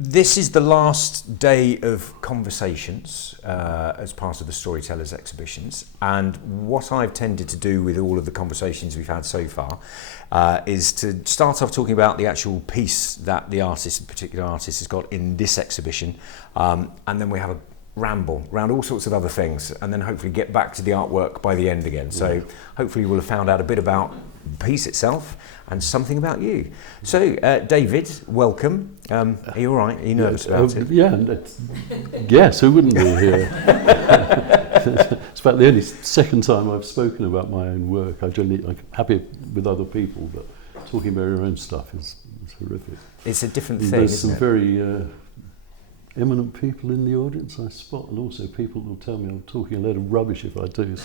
This is the last day of conversations as part of the Storytellers exhibitions, and what I've tended to do with all of the conversations we've had so far is to start off talking about the actual piece that the particular artist has got in this exhibition, and then we have a ramble around all sorts of other things, and then hopefully get back to the artwork by the end again. So hopefully we'll have found out a bit about the piece itself and something about you. So David, welcome. Are you all right? Are you nervous about it? Yeah, yes, who wouldn't be here? It's about the only second time I've spoken about my own work. I'm happy with other people, but talking about your own stuff is horrific. It's a different thing, There's isn't some it? very eminent people in the audience I spot, and also people will tell me I'm talking a load of rubbish if I do.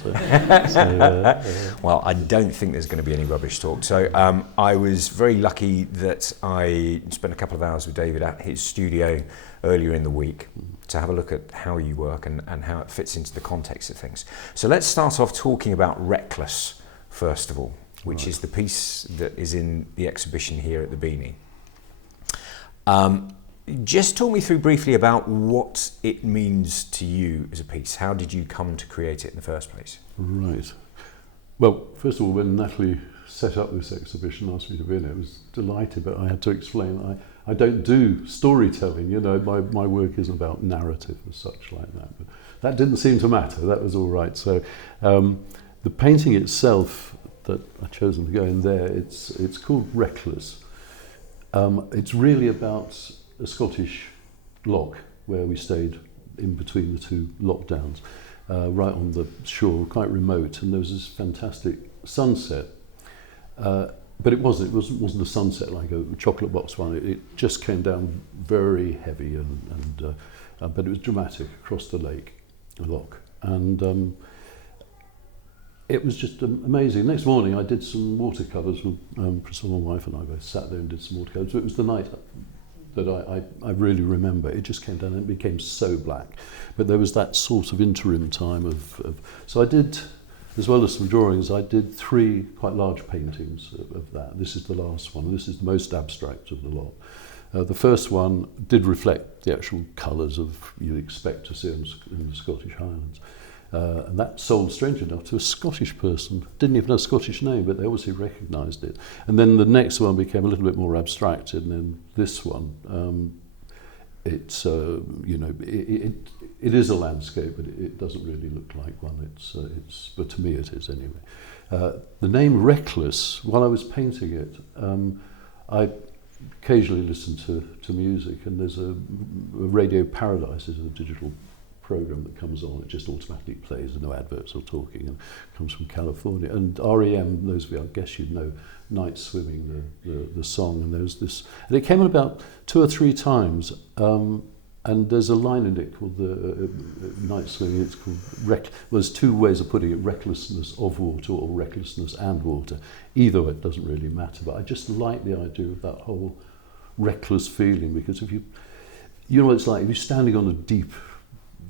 Well, I don't think there's going to be any rubbish talk. So I was very lucky that I spent a couple of hours with David at his studio earlier in the week to have a look at how you work and how it fits into the context of things. So let's start off talking about Reckless, first of all, which is the piece that is in the exhibition here at the Beanie. Just talk me through briefly about what it means to you as a piece. How did you come to create it in the first place? Right. Well, first of all, when Natalie set up this exhibition, asked me to be in it, I was delighted, but I had to explain I don't do storytelling. You know, my work isn't about narrative as such like that. But that didn't seem to matter. That was all right. So the painting itself that I've chosen to go in there, it's called Reckless. It's really about a Scottish loch where we stayed in between the two lockdowns, right on the shore, quite remote, and there was this fantastic sunset. But it wasn't a sunset like a chocolate box one. It just came down very heavy, but it was dramatic across the loch, and it was just amazing. Next morning, I did some watercolours with Priscilla, my wife, and I both sat there and did some watercolours. So it was the night that I really remember. It just came down and it became so black. But there was that sort of interim time of so I did, as well as some drawings, I did 3 quite large paintings of that. This is the last one. This is the most abstract of the lot. The first one did reflect the actual colours of you'd expect to see in the Scottish Highlands. And that sold, strangely enough, to a Scottish person. Didn't even have a Scottish name, but they obviously recognised it. And then the next one became a little bit more abstracted, and then this one, it is a landscape, but it doesn't really look like one. But to me it is anyway. The name Reckless, while I was painting it, I occasionally listen to music, and there's a Radio Paradise is a digital program that comes on. It just automatically plays, no adverts or talking, and comes from California. And REM, those of you, I guess you'd know, Night Swimming, the song, and there's this, and it came on about 2 or 3 times, and there's a line in it called the Night Swimming. It's called there's 2 ways of putting it: recklessness of water or recklessness and water. Either way, it doesn't really matter, but I just like the idea of that whole reckless feeling, because if you know what it's like, if you're standing on a deep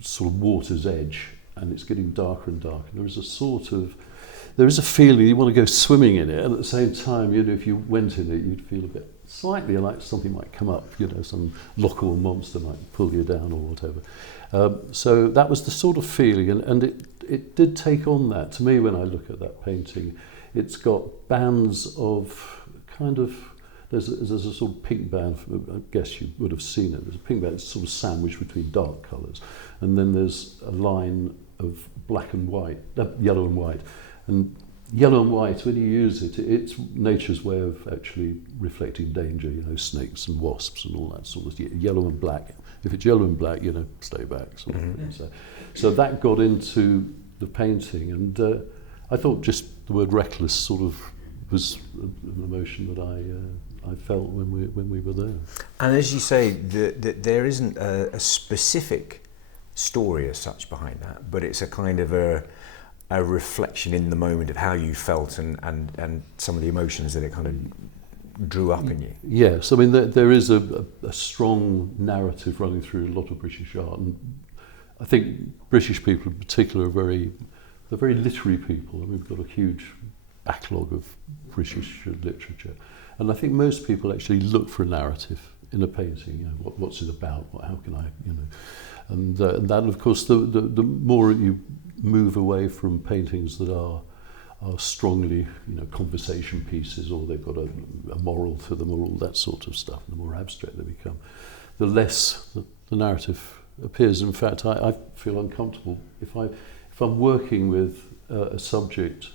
sort of water's edge and it's getting darker and darker, there is a feeling you want to go swimming in it, and at the same time, you know, if you went in it, you'd feel a bit slightly like something might come up, you know, some loch or monster might pull you down or whatever. So that was the sort of feeling, and it did take on that. To me, when I look at that painting, it's got bands of kind of, there's a sort of pink band, I guess you would have seen it. There's a pink band, it's sort of sandwiched between dark colours. And then there's a line of black and white, yellow and white. And yellow and white, when you use it, it's nature's way of actually reflecting danger, you know, snakes and wasps and all that sort of thing. Yellow and black. If it's yellow and black, you know, stay back. Sort of thing. So that got into the painting, and I thought just the word reckless sort of was an emotion that I felt when we were there. And as you say, there isn't a specific story as such behind that, but it's a kind of a reflection in the moment of how you felt and some of the emotions that it kind of drew up in you. Yes, I mean there is a strong narrative running through a lot of British art, and I think British people in particular they're very literary people, and we've got a huge backlog of British literature. And I think most people actually look for a narrative in a painting. You know, what's it about? How can I, you know? And that, of course, the more you move away from paintings that are strongly, you know, conversation pieces, or they've got a moral to them, or all that sort of stuff, the more abstract they become, the less the narrative appears. In fact, I feel uncomfortable if I'm working with a subject.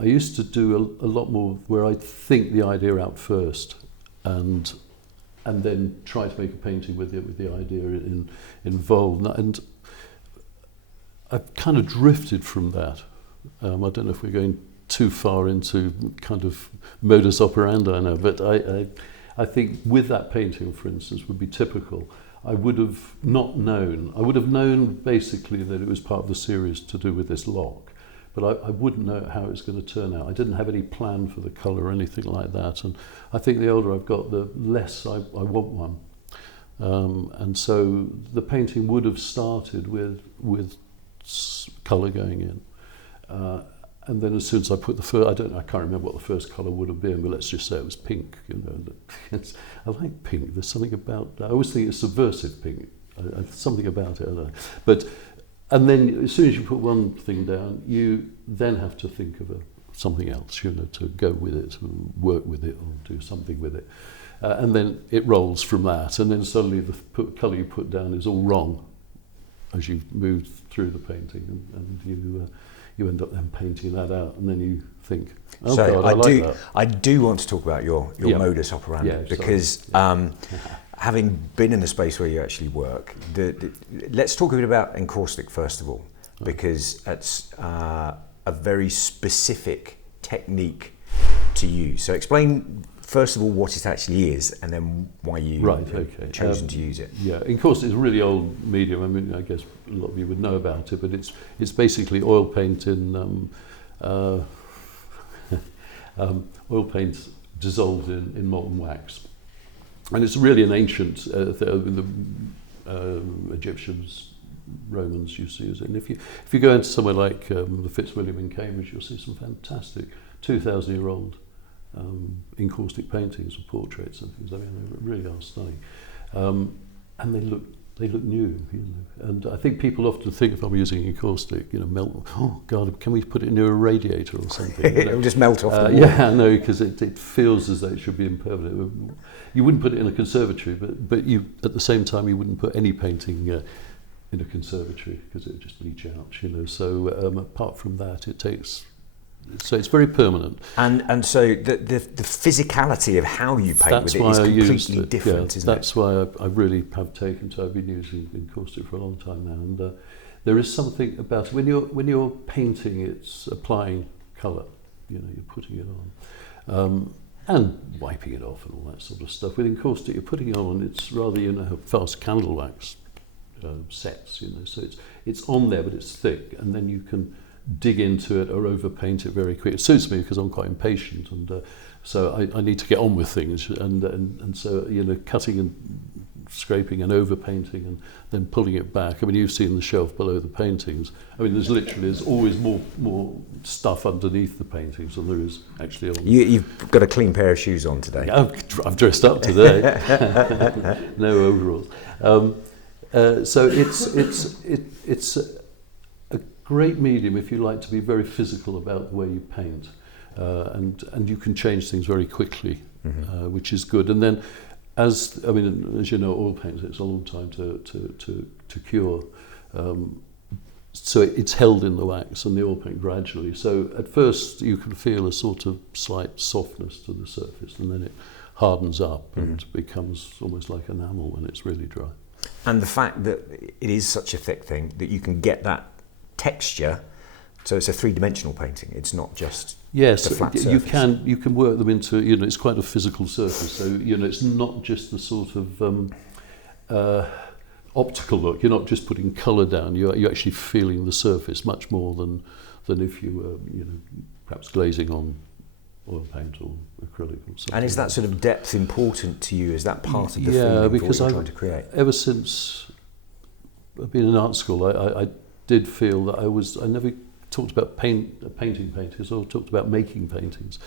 I used to do a lot more where I'd think the idea out first, and then try to make a painting with the idea involved. And I've kind of drifted from that. I don't know if we're going too far into kind of modus operandi now, but I think with that painting, for instance, would be typical. I would have not known. I would have known basically that it was part of the series to do with this loch, but I wouldn't know how it was going to turn out. I didn't have any plan for the colour or anything like that, and I think the older I've got, the less I want one. And so the painting would have started with colour going in. And then as soon as I put the first, I can't remember what the first colour would have been, but let's just say it was pink. You know, I like pink. There's something about. I always think it's subversive pink. Something about it. I don't know. But and then as soon as you put one thing down, you then have to think of something else. You know, to go with it, to work with it, or do something with it. And then it rolls from that, and then suddenly the colour you put down is all wrong as you move through the painting, and you end up then painting that out, and then you think, oh so God, that. I do want to talk about your modus operandi, because having been in the space where you actually work, let's talk a bit about encaustic first of all, because it's a very specific technique to use. So explain first of all what it actually is, and then why you have chosen to use it. Yeah, encaustic is a really old medium. I mean, I guess a lot of you would know about it, but it's basically oil paint in oil paint dissolved in molten wax, and it's really an ancient. The Egyptians, Romans used to use it, and if you go into somewhere like the Fitzwilliam in Cambridge, you'll see some fantastic 2,000-year-old encaustic paintings of portraits and things. I mean, they really are stunning, and they look new. You know. And I think people often think if I'm using encaustic, you know, melt. Oh God, can we put it near a radiator or something? It'll just melt off. The wall. Yeah, no, because it feels as though it should be impermanent. You wouldn't put it in a conservatory, but you at the same time you wouldn't put any painting in a conservatory because it would just leach out. You know, so apart from that, it takes. So it's very permanent, and so the physicality of how you paint with it is completely different, isn't it? That's why I really have taken to. I've been using encaustic for a long time now, and there is something about it. When you're painting, it's applying colour. You know, you're putting it on, and wiping it off and all that sort of stuff. With encaustic, you're putting it on. It's rather, you know, fast candle wax sets. You know, so it's on there, but it's thick, and then you can dig into it or overpaint it very quickly. It suits me because I'm quite impatient, and so I need to get on with things, and so, you know, cutting and scraping and overpainting and then pulling it back. I mean, you've seen the shelf below the paintings. I mean, there's always more stuff underneath the paintings than there is actually on. You've got a clean pair of shoes on today. I've dressed up today. No overalls. So it's a great medium if you like to be very physical about the way you paint, and you can change things very quickly, which is good. And then, as you know, oil paint takes a long time to cure, so it's held in the wax and the oil paint gradually. So at first you can feel a sort of slight softness to the surface, and then it hardens up and becomes almost like enamel when it's really dry. And the fact that it is such a thick thing that you can get that texture, so it's a three-dimensional painting. It's not just the flat surface. You can work them into, you know, it's quite a physical surface. So, you know, it's not just the sort of optical look. You're not just putting colour down. You're actually feeling the surface much more than if you were, you know, perhaps glazing on oil paint or acrylic or something. And is that sort of depth important to you? Is that part of the feeling because you're trying to create? Ever since I've been in art school, I did feel that I never talked about painting paintings, or talked about making paintings,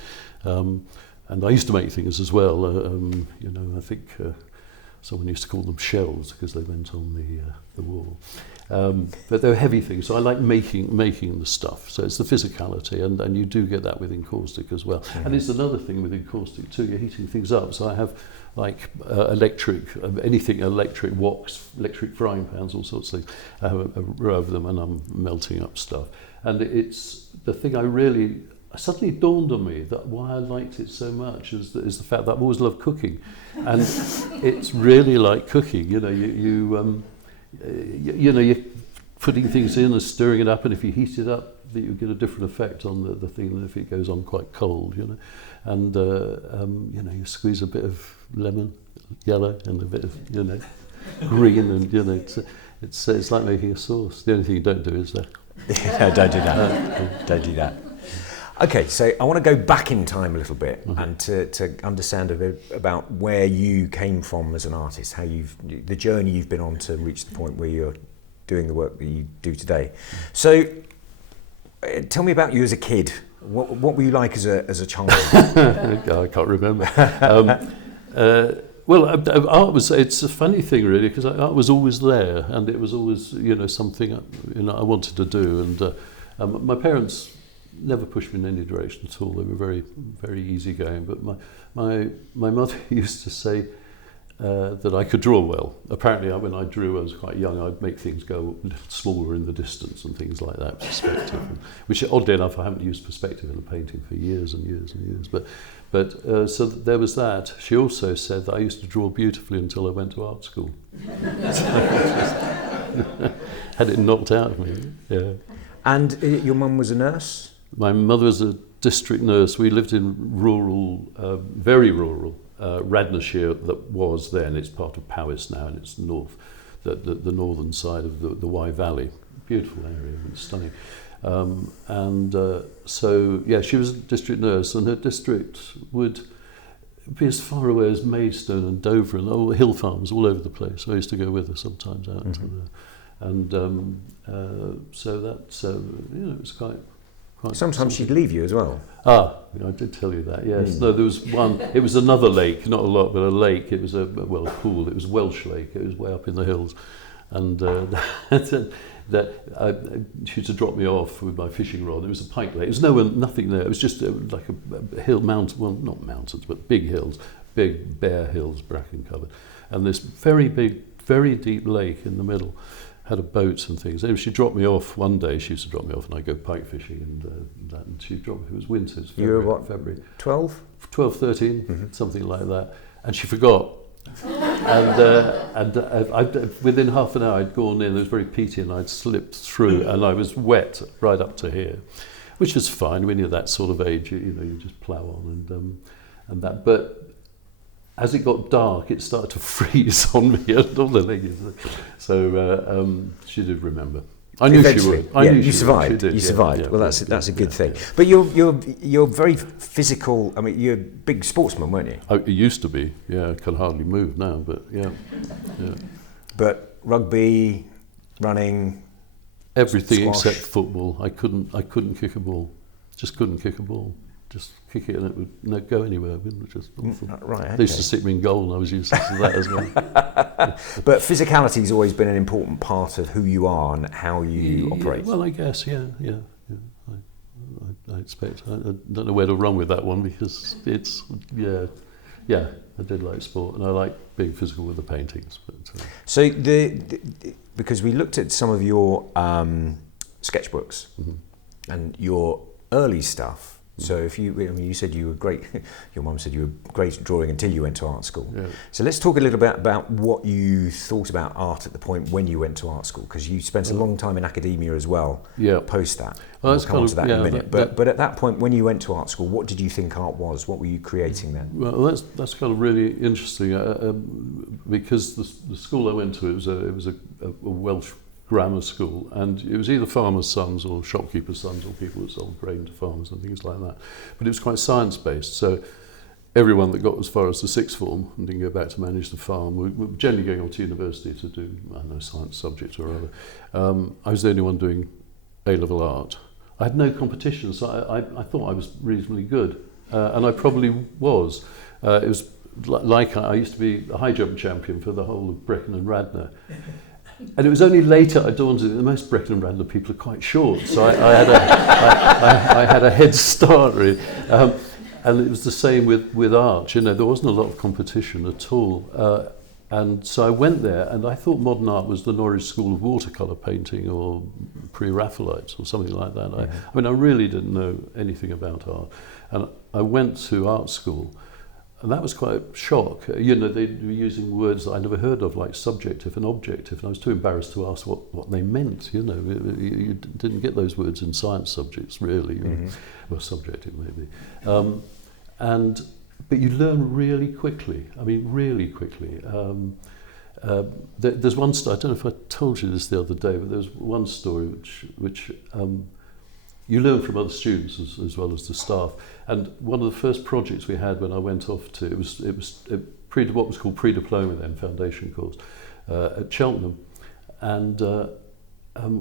and I used to make things as well. You know, I think Someone used to call them shells because they went on the wall. But they're heavy things, so I like making the stuff. So it's the physicality, and you do get that with encaustic as well. Mm-hmm. And it's another thing with encaustic too, you're heating things up. So I have like electric, anything electric woks, electric frying pans, all sorts of things. I have a row of them and I'm melting up stuff. And it's the thing it suddenly dawned on me that why I liked it so much is the fact that I've always loved cooking. And it's really like cooking, you know, you're putting things in and stirring it up, and if you heat it up, you get a different effect on the thing than if it goes on quite cold, you know. And you know, you squeeze a bit of lemon, yellow, and a bit of, you know, green, and you know, it's like making a sauce. The only thing you don't do is that. No, don't do that. Don't do that. Okay, so I want to go back in time a little bit, mm-hmm. and to understand a bit about where you came from as an artist, how the journey you've been on to reach the point where you're doing the work that you do today. So, tell me about you as a kid. What were you like as a child? I can't remember. Well, art it's a funny thing really, because art was always there, and it was always, you know, something, you know, I wanted to do, and my parents never pushed me in any direction at all. They were very, very easygoing. But my mother used to say that I could draw well. Apparently, when I drew, I was quite young. I'd make things go a little smaller in the distance and things like that, perspective. Which, oddly enough, I haven't used perspective in a painting for years and years and years. But so there was that. She also said that I used to draw beautifully until I went to art school. Had it knocked out of me. Yeah. And your mum was a nurse? My mother was a district nurse. We lived in rural, very rural, Radnorshire, that was then. It's part of Powys now, and it's north, the northern side of the Wye Valley. Beautiful area, and stunning. So, yeah, she was a district nurse, and her district would be as far away as Maidstone and Dover and all hill farms all over the place. I used to go with her sometimes out to there. And so that's, you know, it was quite sometimes she'd leave you as well. I did tell you that, yes. No, there was one, it was another lake, not a lot, but a lake. It was a pool. It was Welsh Lake. It was way up in the hills. And she used to drop me off with my fishing rod. It was a pike lake. There was nothing there. It was just like a hill, mountain, well, not mountains, but big hills, big bare hills, bracken covered. And this very big, very deep lake in the middle had a boat and things. Anyway, she dropped me off one day. She used to drop me off, and I'd go pike fishing, and she dropped me. It was winter. You were what? February. 12? 12, 13, mm-hmm. Something like that. And she forgot. and within half an hour, I'd gone in. It was very peaty, and I'd slipped through, and I was wet right up to here, which is fine when you're that sort of age. You know, you just plough on and that. But as it got dark, it started to freeze on me and all the leggings. So she did remember. I knew eventually, she would. You survived. You survived. Yeah, well, that's a good thing. Yeah. But you're very physical. I mean, you're a big sportsman, weren't you? It used to be. Yeah, I can hardly move now, but yeah. But rugby, running, everything squash. except football. I couldn't kick a ball. Just couldn't kick a ball. Just kick it and it would not go anywhere. It was just awful. Right, okay. They used to stick me in goal, and I was used to that as well. But physicality's always been an important part of who you are and how you operate. Well, I guess, yeah. I expect. I don't know where to run with that one, because it's I did like sport, and I like being physical with the paintings. But, so because we looked at some of your sketchbooks, mm-hmm. and your early stuff. So you said you were great, your mum said you were great at drawing until you went to art school. Yeah. So let's talk a little bit about what you thought about art at the point when you went to art school, because you spent a long time in academia as well, post that. Well, we'll come on to that in a minute. But at that point, when you went to art school, what did you think art was? What were you creating then? Well, that's kind of really interesting, because the school I went to, it was a Welsh grammar school, and it was either farmers' sons or shopkeepers' sons or people that sold grain to farmers and things like that. But it was quite science-based, so everyone that got as far as the sixth form and didn't go back to manage the farm were generally going on to university to do, I don't know, science subject or other. I was the only one doing A-level art. I had no competition, so I thought I was reasonably good, and I probably was. It was like I used to be a high jump champion for the whole of Brecon and Radnor. And it was only later I dawned on it that most Brecon and Radnor people are quite short, so I had a head start really. And it was the same with art. You know, there wasn't a lot of competition at all. And so I went there, and I thought modern art was the Norwich School of watercolour painting or pre-Raphaelites or something like that. I mean, I really didn't know anything about art. And I went to art school, and that was quite a shock. You know, they were using words that I never heard of, like subjective and objective, and I was too embarrassed to ask what they meant. You know, you didn't get those words in science subjects, really. Mm-hmm. Well, subjective maybe. But you learn really quickly. I mean, really quickly. There's one story, I don't know if I told you this the other day, but there's one story which you learn from other students as well as the staff. And one of the first projects we had when I went off to, it was what was called pre-diploma then, foundation course, at Cheltenham. And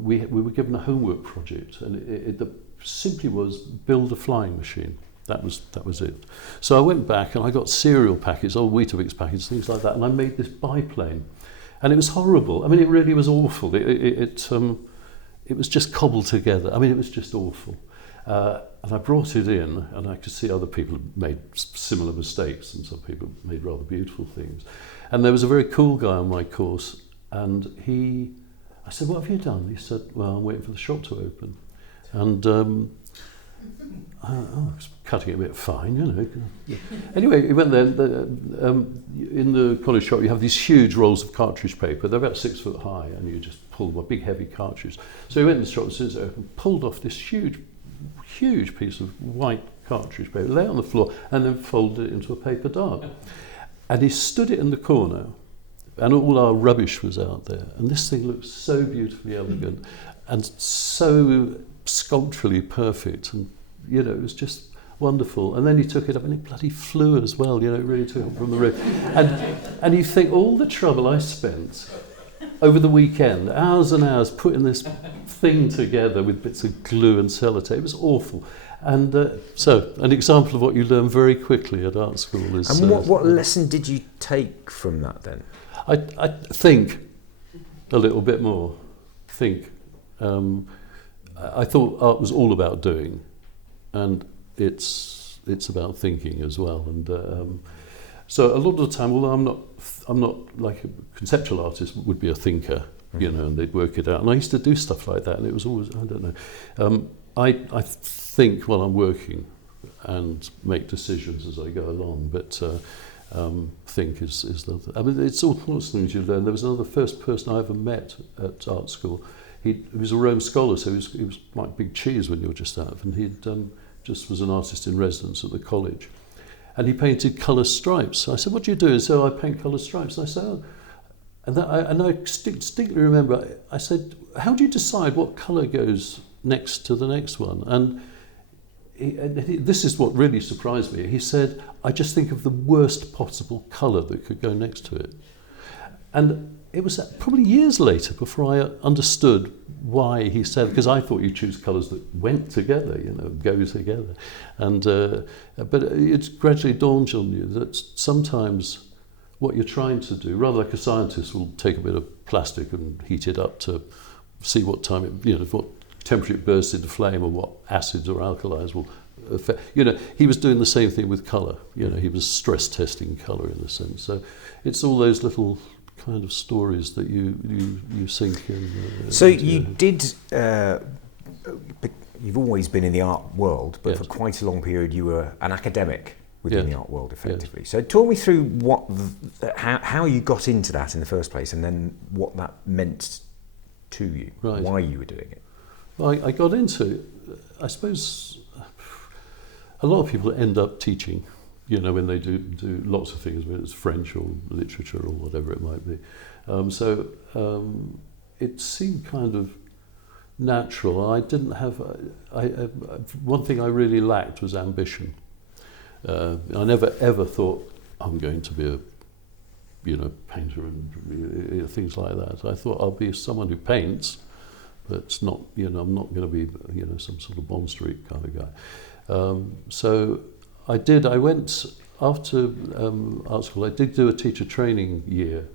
we were given a homework project, and it simply was build a flying machine. That was it. So I went back and I got cereal packets, old Weetabix packets, things like that, and I made this biplane. And it was horrible. I mean, it really was awful. It was just cobbled together. I mean, it was just awful. And I brought it in, and I could see other people had made similar mistakes, and some people made rather beautiful things. And there was a very cool guy on my course, and I said, "What have you done?" He said, "Well, I'm waiting for the shop to open." And I was cutting it a bit fine, you know. Anyway, he went there. In the college shop, you have these huge rolls of cartridge paper. They're about 6 foot high, and you just pull a big, heavy cartridge. So he went in the shop as soon as it opened, pulled off this huge piece of white cartridge paper, lay it on the floor, and then folded it into a paper dart. And he stood it in the corner, and all our rubbish was out there. And this thing looked so beautifully elegant and so sculpturally perfect, and you know, it was just wonderful. And then he took it up, and it bloody flew as well. You know, it really took it from the roof. And you think all the trouble I spent over the weekend, hours and hours, putting this thing together with bits of glue and sellotape. It was awful. And so, an example of what you learn very quickly at art school is. And what lesson did you take from that then? I think a little bit more. I thought art was all about doing, and it's about thinking as well. And so a lot of the time, although I'm not like a conceptual artist would be a thinker, you know, and they'd work it out. And I used to do stuff like that, and it was always, I don't know. I think while I'm working and make decisions as I go along, but think is the. I mean, it's all sorts of things you learn. There was another first person I ever met at art school. He was a Rome scholar, so he was like big cheese when you were just out, and he'd just was an artist in residence at the college, and he painted colour stripes. I said, "What do you do?" He said, "I paint colour stripes." And I said, "Oh," and I distinctly remember. I said, "How do you decide what colour goes next to the next one?" And this is what really surprised me. He said, "I just think of the worst possible colour that could go next to it," and it was probably years later before I understood why he said, because I thought you choose colours that went together, you know, go together. And but it gradually dawned on you that sometimes what you're trying to do, rather like a scientist will take a bit of plastic and heat it up to see what time it, you know, what temperature it bursts into flame or what acids or alkalis will affect. You know, he was doing the same thing with colour. You know, he was stress testing colour in a sense. So it's all those little kind of stories that you sink in. So you did. You've always been in the art world, but yes. for quite a long period you were an academic within Yes. the art world, effectively. Yes. So talk me through how you got into that in the first place, and then what that meant to you, Right. why you were doing it. Well, I got into it. I suppose a lot of people end up teaching. You know, when they do lots of things, whether it's French or literature or whatever it might be. So it seemed kind of natural. I didn't have. One thing I really lacked was ambition. I never ever thought I'm going to be a, you know, painter and things like that. I thought I'll be someone who paints, but not. You know, I'm not going to be, you know, some sort of Bond Street kind of guy. So I did. I went. after art school, I did do a teacher training year,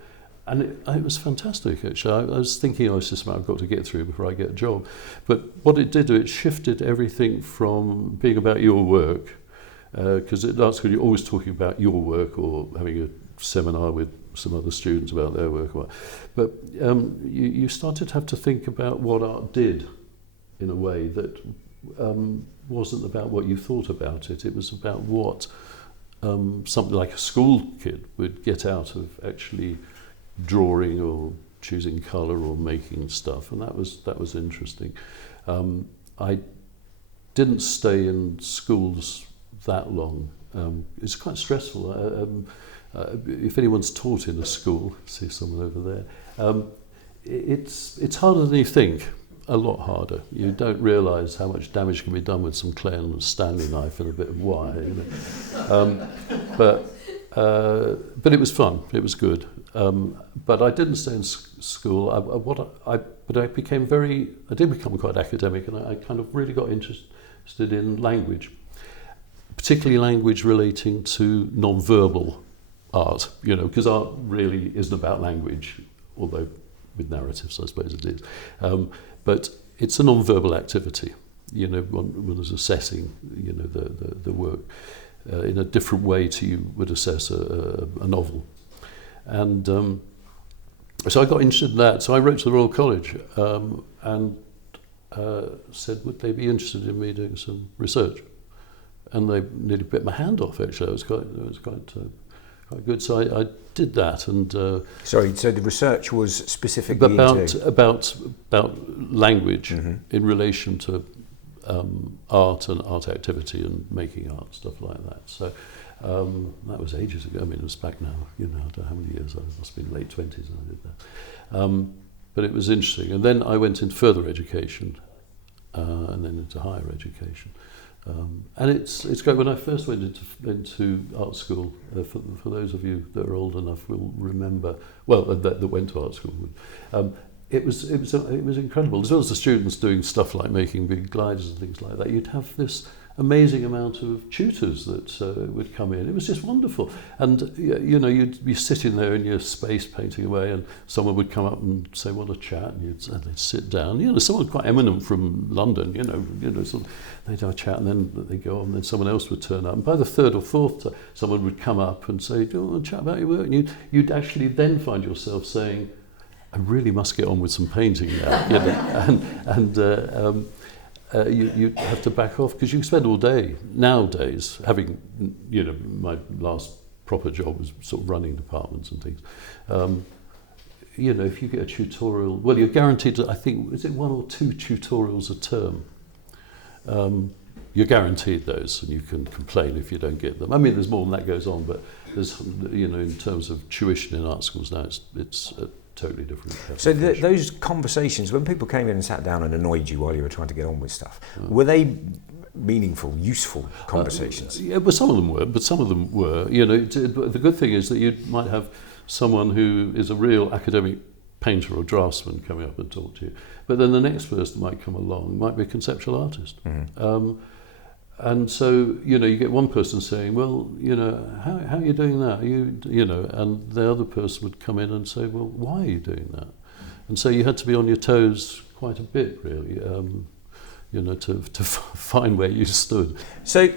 and it was fantastic, actually. I was thinking, it's just I've got to get through before I get a job. But what it did, it shifted everything from being about your work, because at art school you're always talking about your work or having a seminar with some other students about their work. But you started to have to think about what art did in a way that wasn't about what you thought about it. It was about what something like a school kid would get out of actually drawing or choosing colour or making stuff, and that was interesting. I didn't stay in schools that long. It's quite stressful. If anyone's taught in a school, see someone over there, it's harder than you think. A lot harder. You don't realise how much damage can be done with some clay and a Stanley knife and a bit of wire. You know? But it was fun. It was good. But I didn't stay in school. But I became I did become quite academic, and I kind of really got interested in language, particularly language relating to non-verbal art. You know, because art really isn't about language, although with narratives, I suppose it is. But it's a non-verbal activity. You know, one is assessing, you know, the work in a different way to you would assess a novel. And so I got interested in that. So I wrote to the Royal College and said, would they be interested in me doing some research? And they nearly bit my hand off. Actually, it was quite good. So I did that. And sorry. So the research was specifically about language in relation to art and art activity and making art, stuff like that. So that was ages ago. I mean, it was back now. You know, I don't know how many years. I must have been late 20s when I did that. But it was interesting. And then I went into further education, and then into higher education. And it's great. When I first went into art school, for those of you that are old enough will remember, well, that went to art school. It was incredible. As well as the students doing stuff like making big gliders and things like that, you'd have this amazing amount of tutors that would come in. It was just wonderful. And you know, you'd be sitting there in your space painting away, and someone would come up and say, "Want to chat?" And they'd sit down. You know, someone quite eminent from London. You know, sort of, they'd have a chat, and then they'd go on. And then someone else would turn up. And by the third or fourth time, someone would come up and say, "Do you want to chat about your work?" And you'd actually then find yourself saying, "I really must get on with some painting now," you know, you have to back off because you spend all day nowadays having, you know, my last proper job was sort of running departments and things. You know, if you get a tutorial, well, you're guaranteed, I think, is it 1 or 2 tutorials a term? You're guaranteed those, and you can complain if you don't get them. I mean, there's more than that goes on, but there's, you know, in terms of tuition in art schools now, it's totally different. So those conversations, when people came in and sat down and annoyed you while you were trying to get on with stuff, were they meaningful, useful conversations? Yeah, but some of them were. You know, the good thing is that you might have someone who is a real academic painter or draftsman coming up and talk to you, but then the next person might come along, might be a conceptual artist. And so, you know, you get one person saying, well, you know, how are you doing that? You know, and the other person would come in and say, well, why are you doing that? And so you had to be on your toes quite a bit, really, you know, to find where you stood. So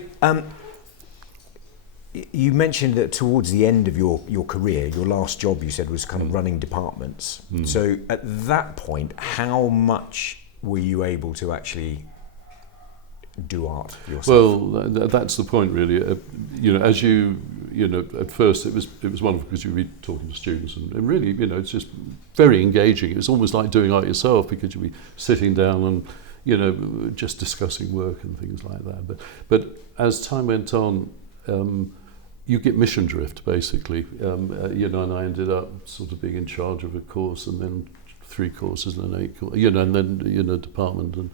you mentioned that towards the end of your career, your last job, you said, was kind of running departments. So at that point, how much were you able to actually do art yourself? Well, that's the point, really. You know, as you know, at first it was wonderful because you'd be talking to students, and really, you know, it's just very engaging. It's almost like doing art yourself because you'd be sitting down and, you know, just discussing work and things like that. But as time went on, you get mission drift, basically. You know, and I ended up sort of being in charge of a course, and then 3 courses, and then 8 courses, you know, and then, you know, department, and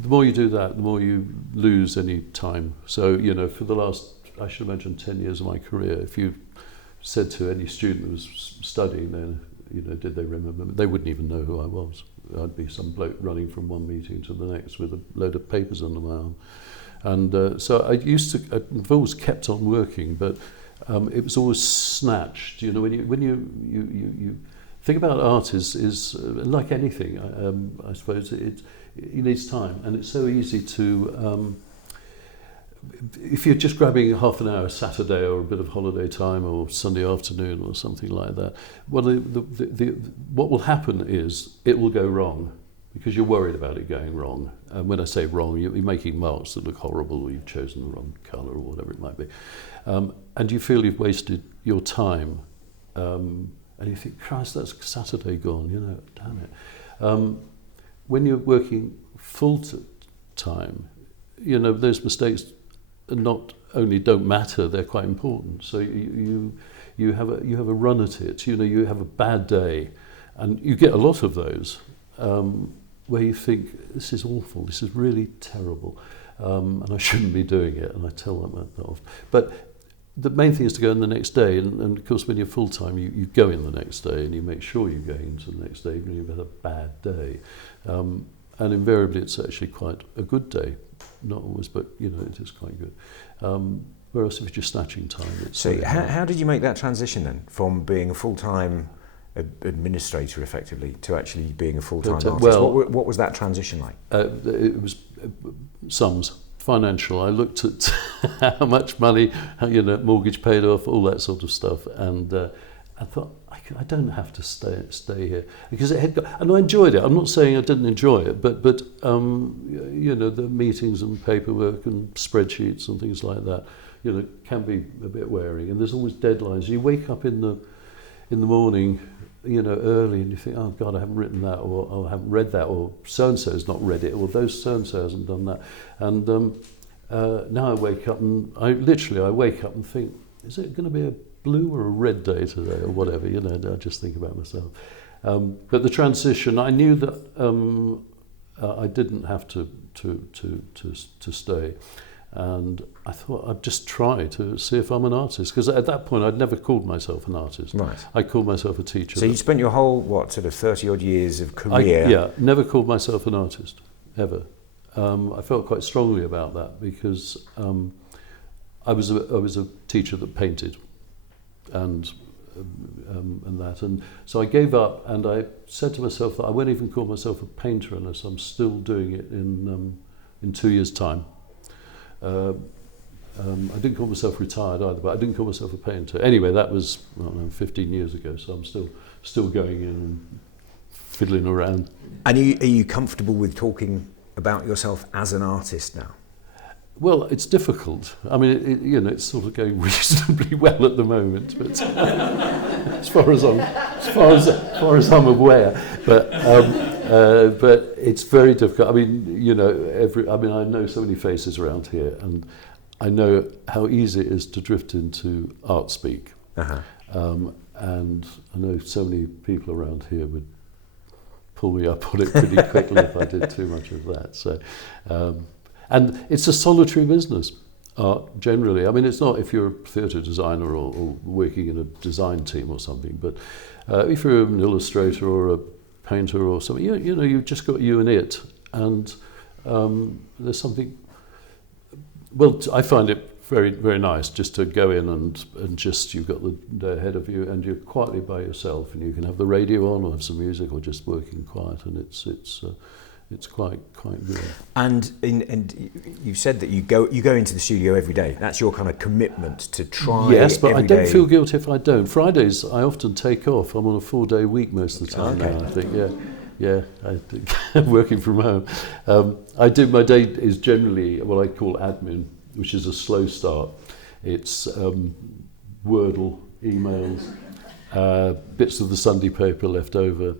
the more you do that, the more you lose any time. So, you know, for the last, I should imagine, 10 years of my career, if you said to any student who was studying then, you know, did they remember me? They wouldn't even know who I was. I'd be some bloke running from one meeting to the next with a load of papers under my And so I've always kept on working, but it was always snatched. You know, when you think about art is like anything. I suppose it needs time, and it's so easy to. If you're just grabbing half an hour Saturday or a bit of holiday time or Sunday afternoon or something like that, well, what will happen is it will go wrong because you're worried about it going wrong. And when I say wrong, you're making marks that look horrible, or you've chosen the wrong colour or whatever it might be. And you feel you've wasted your time. And you think, Christ, that's Saturday gone, you know, damn it. When you're working full time, you know, those mistakes not only don't matter, they're quite important. So you have a run at it. You know, you have a bad day, and you get a lot of those where you think, this is awful, this is really terrible, and I shouldn't be doing it, and I tell them that off. But the main thing is to go in the next day, and of course when you're full time, you go in the next day, and you make sure you go into the next day even if you've had a bad day. And invariably it's actually quite a good day. Not always, but you know, it is quite good. Whereas if you're just snatching time, it's so how did you make that transition then, from being a full-time administrator effectively to actually being a full-time artist? Well, what was that transition like? It was sums, financial. I looked at how much money, you know, mortgage paid off, all that sort of stuff, and I thought, I don't have to stay here, because it had got, and I enjoyed it. I'm not saying I didn't enjoy it, but you know, the meetings and paperwork and spreadsheets and things like that, you know, can be a bit wearing. And there's always deadlines. You wake up in the morning, you know, early, and you think, oh God, I haven't written that, or I haven't read that, or so and so's not read it, or those so and so hasn't done that. And now I wake up and I wake up and think, is it going to be a blue or a red day today, or whatever, you know, I just think about myself. But the transition, I knew that I didn't have to stay, and I thought I'd just try to see if I'm an artist, because at that point I'd never called myself an artist. Right. I called myself a teacher. So you spent your whole, sort of 30 odd years of career? Never called myself an artist, ever. I felt quite strongly about that, because I was a teacher that painted, and that, and so I gave up, and I said to myself that I won't even call myself a painter unless I'm still doing it in 2 years' time. I didn't call myself retired either, but I didn't call myself a painter. Anyway, that was 15 years ago, so I'm still going in and fiddling around. And are you comfortable with talking about yourself as an artist now? Well, it's difficult. I mean, you know, it's sort of going reasonably well at the moment, but as far as I'm aware. But it's very difficult. I mean, you know, I know so many faces around here, and I know how easy it is to drift into art speak. Uh-huh. And I know so many people around here would pull me up on it pretty quickly if I did too much of that. So. And it's a solitary business, art, generally. I mean, it's not if you're a theatre designer or working in a design team or something, but if you're an illustrator or a painter or something, you know, you've just got you and it. And there's something... Well, I find it very, very nice just to go in and just, you've got the day ahead of you and you're quietly by yourself, and you can have the radio on or have some music or just working quiet, and it's quite good. And you said that you go into the studio every day. That's your kind of commitment to try. Yes, but I don't day. feel guilty if I don't. Fridays I often take off. I'm on a 4-day week most of the time now, I think. I'm working from home. I do. My day is generally what I call admin, which is a slow start. It's Wordle, emails, bits of the Sunday paper left over.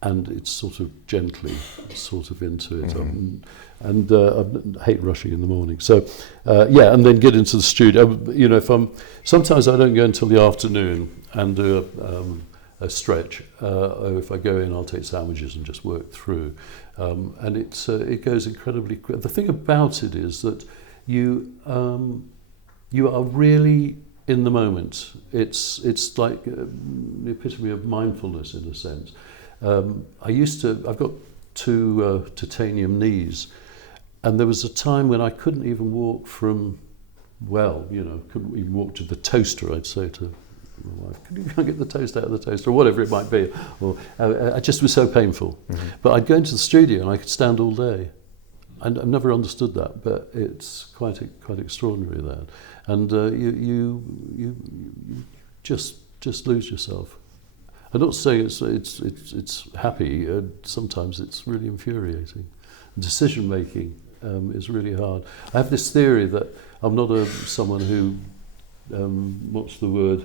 And it's sort of gently into it. Mm-hmm. I hate rushing in the morning. So, and then get into the studio. You know, sometimes I don't go until the afternoon and do a stretch. Or if I go in, I'll take sandwiches and just work through. And it goes incredibly quick. The thing about it is that you are really in the moment. It's like the epitome of mindfulness in a sense. I've got two titanium knees, And there was a time when I couldn't even walk from, couldn't even walk to the toaster. I'd say to my wife, "Can you go and get the toast out of the toaster," or whatever it might be. Or it just was so painful. Mm-hmm. But I'd go into the studio and I could stand all day. I've never understood that, but it's quite extraordinary that. And you just lose yourself. I'm not saying it's happy. Sometimes it's really infuriating. Decision making is really hard. I have this theory that I'm not someone who, what's the word?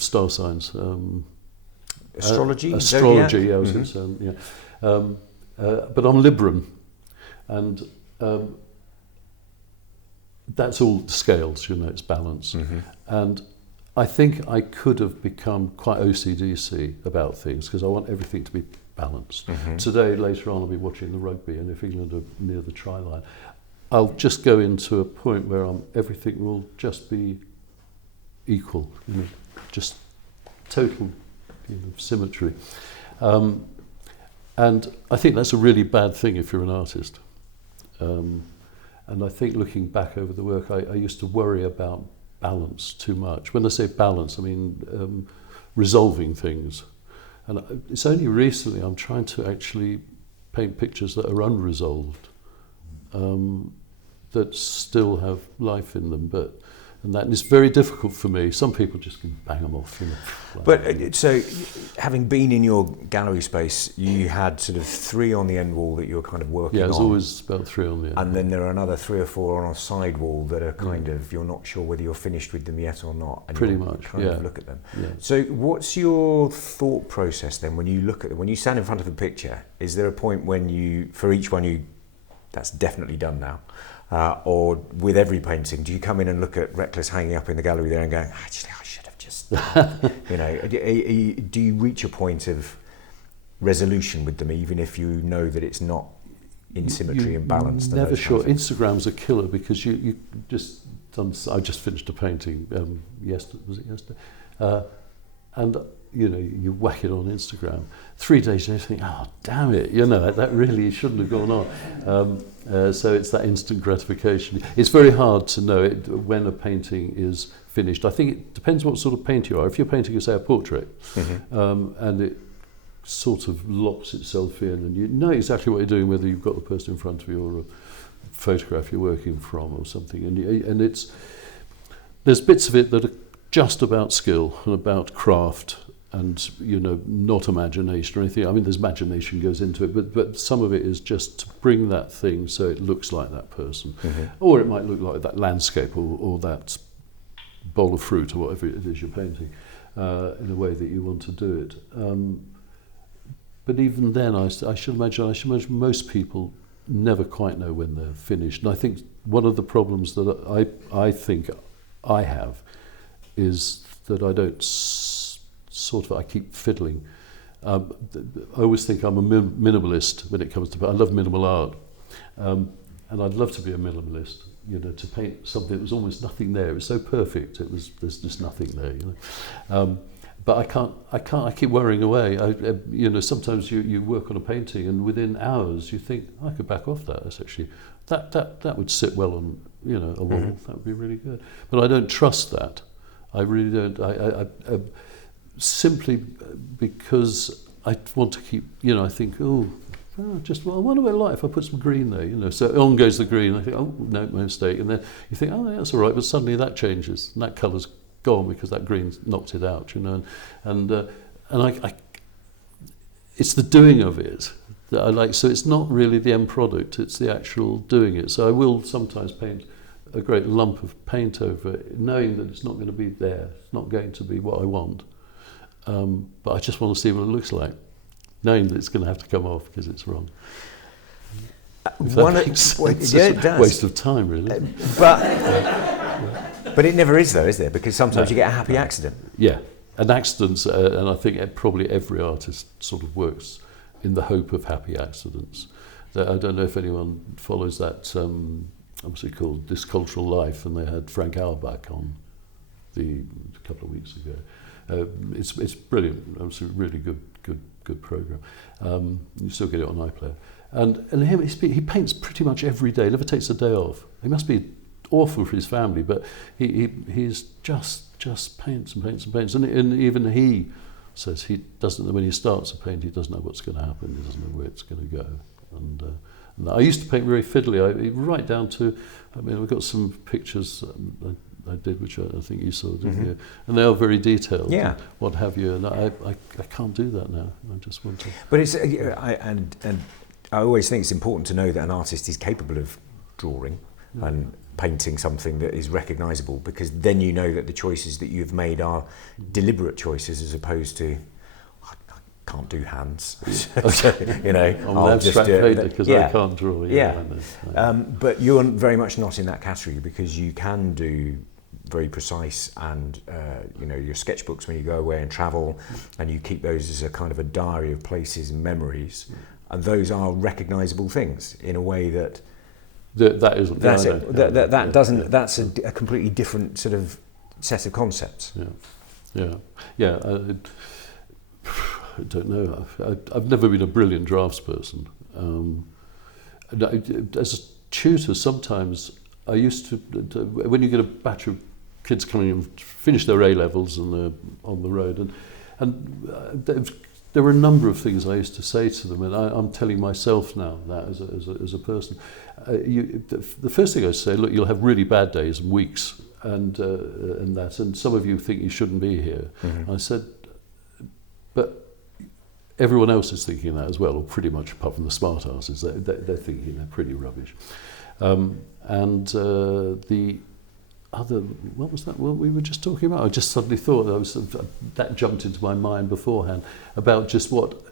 Star signs. Astrology. Astrology. Yeah, I was going to say. Yeah. But I'm Libran, and that's all scales. It's balance, and I think I could have become quite OCDC about things because I want everything to be balanced. Mm-hmm. Today, later on, I'll be watching the rugby, and if England are near the try line, I'll just go into a point where everything will just be equal, just total symmetry. And I think that's a really bad thing if you're an artist. And I think looking back over the work, I used to worry about balance too much. When I say balance, I mean resolving things. And it's only recently I'm trying to actually paint pictures that are unresolved, that still have life in them. And it's very difficult for me. Some people just can bang them off. But so, having been in your gallery space, you had sort of 3 on the end wall that you were kind of working on. Yeah, there's always about 3 on the end. And then there are another 3 or 4 on a side wall that are kind of, you're not sure whether you're finished with them yet or not. And pretty you're much, trying to look at them. Yeah. So what's your thought process then when you look at them? When you stand in front of a picture, is there a point when for each one that's definitely done now? Or with every painting, do you come in and look at Reckless hanging up in the gallery there and go, actually, I should have just, do you reach a point of resolution with them, even if you know that it's not in symmetry and balanced? Never sure. Instagram's a killer because you just done. I just finished a painting yesterday. Was it yesterday? And you whack it on Instagram. 3 days later, you think, oh, damn it, that really shouldn't have gone on. So it's that instant gratification. It's very hard to know when a painting is finished. I think it depends what sort of painter you are. If you're painting, say, a portrait, and it sort of locks itself in, and you know exactly what you're doing, whether you've got the person in front of you or a photograph you're working from or something, and there's bits of it that are just about skill and about craft and not imagination or anything. I mean, there's imagination goes into it, but some of it is just to bring that thing so it looks like that person, or it might look like that landscape or that bowl of fruit or whatever it is you're painting, in a way that you want to do it. But even then, I should imagine most people never quite know when they're finished. And I think one of the problems that I think I have is that I don't I keep fiddling. I always think I'm a minimalist when it comes to, I love minimal art. And I'd love to be a minimalist, to paint something that was almost nothing there. It was so perfect, there's just nothing there, But I keep worrying away. Sometimes you work on a painting and within hours you think, I could back off that. That's actually, that would sit well on, a wall. That would be really good. But I don't trust that. I really don't. I simply because I want to keep, I think, I wonder what it's like if I put some green there, So on goes the green. I think, oh, no, my mistake. And then you think, oh, that's all right. But suddenly that changes and that colour's gone because that green's knocked it out, And I it's the doing of it that I like. So it's not really the end product. It's the actual doing it. So I will sometimes paint a great lump of paint over it, knowing that it's not going to be there. It's not going to be what I want. But I just want to see what it looks like, knowing that it's going to have to come off because it's wrong. It does. Waste of time, really. But it never is, though, is there? Because sometimes you get a happy accident. Yeah, and accidents, and I think probably every artist sort of works in the hope of happy accidents. I don't know if anyone follows that. What's it called? This Cultural Life, and they had Frank Auerbach on a couple of weeks ago. It's brilliant. It's a really good good program. You still get it on iPlayer. And him, he paints pretty much every day, never takes a day off. He must be awful for his family, but he's just paints and paints and paints. And even he says he doesn't, when he starts a paint, he doesn't know what's going to happen, he doesn't know where it's going to go. And I used to paint very fiddly, right down to, I mean, we've got some pictures I did, which I think you saw, didn't you? And they are very detailed, yeah. What have you, and I can't do that now. I just want to. But it's, and I always think it's important to know that an artist is capable of drawing and painting something that is recognisable, because then you know that the choices that you've made are deliberate choices as opposed to, I can't do hands. So, you know, I'm an abstract painter because I can't draw. Yeah. But you're very much not in that category, because you can do very precise and you know, your sketchbooks when you go away and travel, and you keep those as a kind of a diary of places and memories, and those are recognisable things in a way that that isn't. That's it. That doesn't. That's a completely different sort of set of concepts. Yeah. I don't know. I've never been a brilliant draftsperson. As a tutor, sometimes I used to, when you get a batch of kids coming and finish their A levels and they're on the road, and there were a number of things I used to say to them, and I'm telling myself now that as a person, the first thing I say, look, you'll have really bad days and weeks, and some of you think you shouldn't be here. Mm-hmm. I said, but everyone else is thinking that as well, or pretty much, apart from the smart asses, they're thinking they're pretty rubbish. The other, what was that? What we were just talking about? I just suddenly thought that jumped into my mind beforehand about just what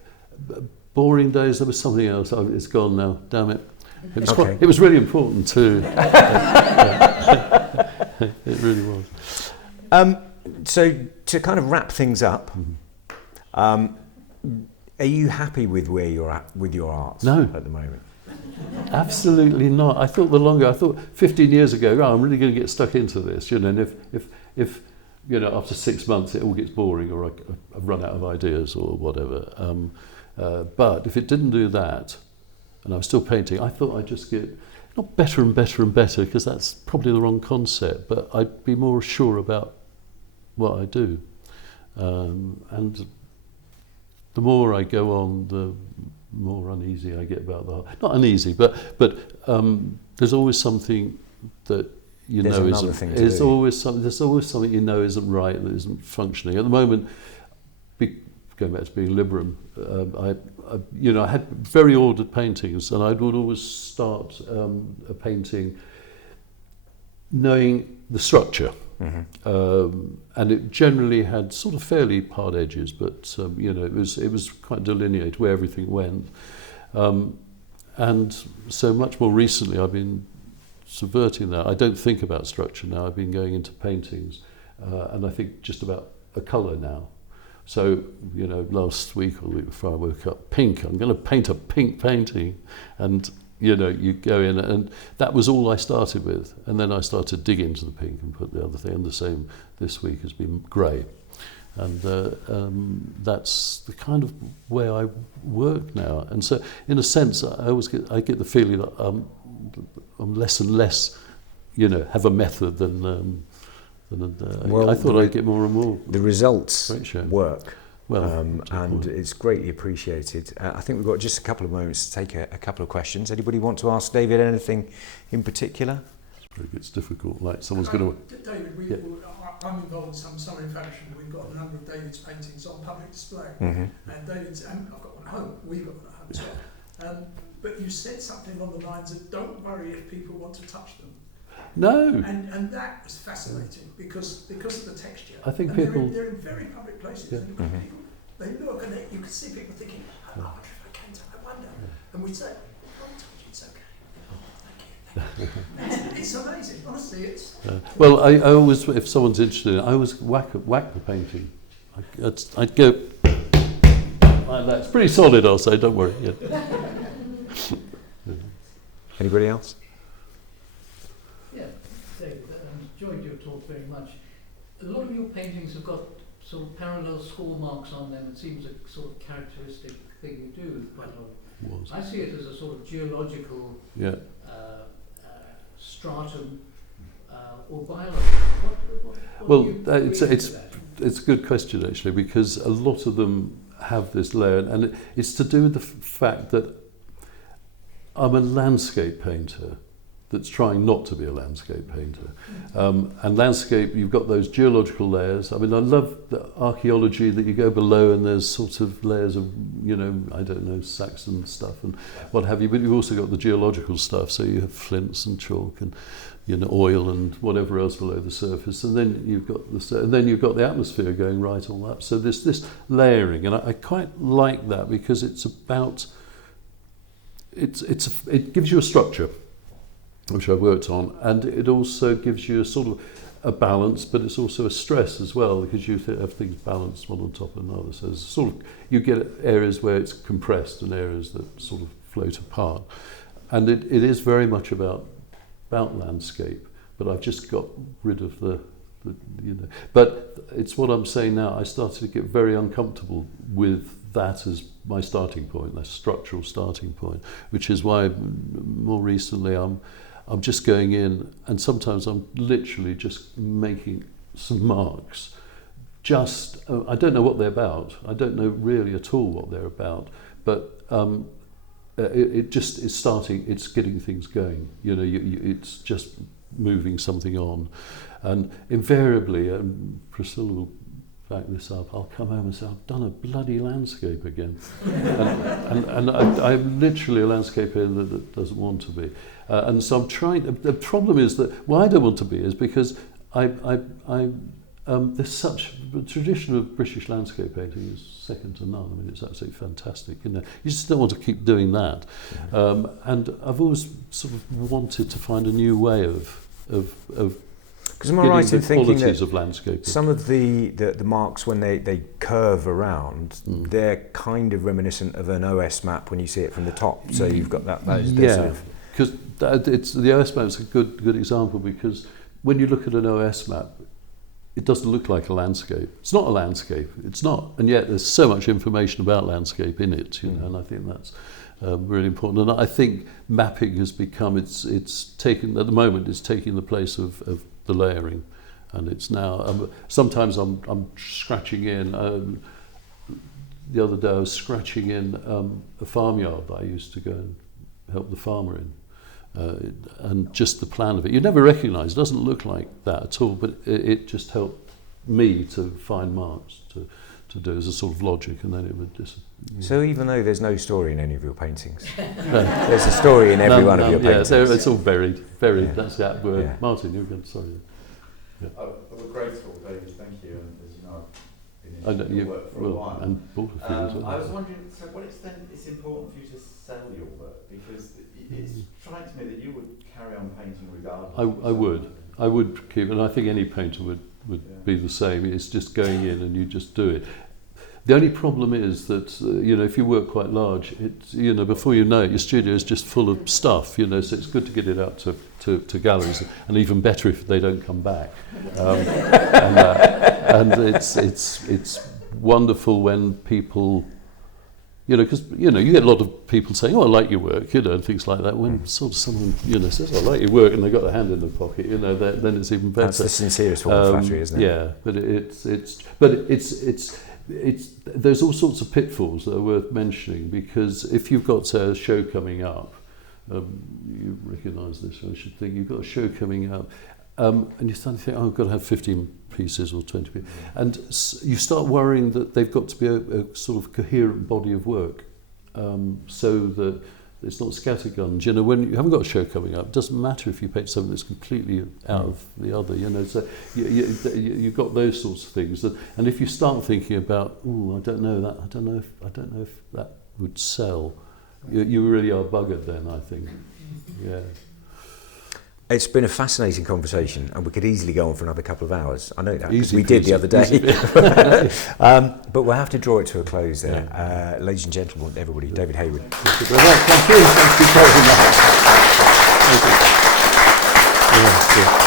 boring days. There was something else. Oh, it's gone now. Damn it! It was really important too. It really was. So to kind of wrap things up, are you happy with where you're at with your art at the moment? Absolutely not. I thought 15 years ago, I'm really going to get stuck into this, you know, and if you know, after 6 months it all gets boring, or I've run out of ideas or whatever. But if it didn't do that, and I was still painting, I thought I'd just get not better and better and better, because that's probably the wrong concept, but I'd be more sure about what I do. And the more I go on, the more uneasy I get about the whole. Not uneasy, but there's always something that you know isn't. There's always something you know isn't right, that isn't functioning. At the moment, going back to being Liberum, I had very ordered paintings, and I would always start a painting knowing the structure. Mm-hmm. And it generally had sort of fairly hard edges, but you know, it was quite delineated where everything went. And so much more recently, I've been subverting that. I don't think about structure now. I've been going into paintings, and I think just about a colour now. So, you know, last week or the week before, I woke up, pink. I'm going to paint a pink painting, and you know, you go in, and that was all I started with. And then I started to dig into the pink and put the other thing. And the same this week has been grey. And that's the kind of way I work now. And so, in a sense, I get the feeling that I'm less and less, you know, have a method than I thought I'd get more and more. The results work. Well, and it's greatly appreciated. I think we've got just a couple of moments to take a couple of questions. Anybody want to ask David anything in particular? It's difficult, like someone's going to... David, I'm involved in some summer in fashion. We've got a number of David's paintings on public display. Mm-hmm. And David's, and I've got one at home, we've got one at home as well. But you said something along the lines of, don't worry if people want to touch them. No. And that was fascinating because of the texture. I think and people... They're in very public places. Yeah. And people, they look and you can see people thinking, I wonder if I can, I wonder. And we say, don't touch it, it's okay. Thank you. It's amazing, honestly. It's. Well, I always, if someone's interested in it, I always whack the painting. I'd go like that. It's pretty solid, I'll say. Don't worry. Yeah. Anybody else? Yeah, David, I enjoyed your talk very much. A lot of your paintings have got sort of parallel score marks on them. It seems a sort of characteristic thing you do with quite a lot. I see it as a sort of geological stratum or biology. What do you it's a good question actually, because a lot of them have this layer, and it's to do with the fact that I'm a landscape painter that's trying not to be a landscape painter. And landscape, you've got those geological layers. I mean, I love the archaeology that you go below and there's sort of layers of, you know, I don't know, Saxon stuff and what have you, but you've also got the geological stuff. So you have flints and chalk and, you know, oil and whatever else below the surface. And then you've got the atmosphere going right all up. So there's this layering, and I quite like that because it's about, it gives you a structure, which I've worked on, and it also gives you a sort of a balance, but it's also a stress as well, because you have things balanced one on top of another. So it's sort of, you get areas where it's compressed and areas that sort of float apart. And it is very much about landscape, but I've just got rid of the you know. But it's what I'm saying now, I started to get very uncomfortable with that as my starting point, that structural starting point, which is why more recently I'm just going in, and sometimes I'm literally just making some marks. Just, I don't know what they're about. I don't know really at all what they're about, but it just is starting, it's getting things going. You know, it's just moving something on. And invariably, Priscilla will back this up, I'll come home and say, I've done a bloody landscape again. and I'm literally a landscaper that doesn't want to be. And so I'm trying, the problem is that why I don't want to be is because there's such, the tradition of British landscape painting is second to none. I mean, it's absolutely fantastic. You know, you just don't want to keep doing that. And I've always sort of wanted to find a new way of because am I right in thinking that of landscape. Some of the marks, when they curve around, they're kind of reminiscent of an OS map when you see it from the top. So you've got that. Because the OS map is a good example, because when you look at an OS map, it doesn't look like a landscape. It's not a landscape. It's not, and yet there's so much information about landscape in it. You know, and I think that's really important. And I think mapping has become it's taken at the moment. It's taking the place of the layering, and it's now sometimes I'm scratching in. The other day I was scratching in a farmyard that I used to go and help the farmer in, and just the plan of it. You never recognise, it doesn't look like that at all, but it just helped me to find marks to do as a sort of logic, and then it would just. So even though there's no story in any of your paintings, there's a story in every one of your paintings. Yeah, so it's all buried. Yeah. That's that word. Yeah. Martin, you're good. Sorry. Yeah. Well, great talk, David. Thank you. And as you know, I've I been know in your work for a while. And bought a few as well. I was wondering, so what extent it's important for you to sell your work? Because it's strikes me that you would carry on painting regardless. I would keep, and I think any painter would be the same. It's just going in and you just do it. The only problem is that, you know, if you work quite large, it's, you know, before you know it, your studio is just full of stuff, you know, so it's good to get it out to galleries, and even better if they don't come back. And it's wonderful when people, you know, because, you know, you get a lot of people saying, oh, I like your work, you know, and things like that. When sort of someone, you know, says, I like your work, and they've got their hand in their pocket, you know, then it's even better. That's the sincerest form of flattery, isn't it? Yeah, but it's there's all sorts of pitfalls that are worth mentioning, because if you've got, say, a show coming up, you recognise this, I should think, you've got a show coming up, and you start to think, oh, I've got to have 15 pieces or 20 pieces, and you start worrying that they've got to be a sort of coherent body of work, so that it's not scatterguns. You know, when you haven't got a show coming up, it doesn't matter if you paint something that's completely out of the other, you know, so you've got those sorts of things. And if you start thinking about, oh, I don't know if that would sell, you really are buggered then, I think. Yeah. It's been a fascinating conversation, and we could easily go on for another couple of hours. I know that, because Easy we did peasy. the other day. But we'll have to draw it to a close there. Yeah. Ladies and gentlemen, everybody, David Hayward. Thank you very much. Thank you very much. Thank you. Yeah,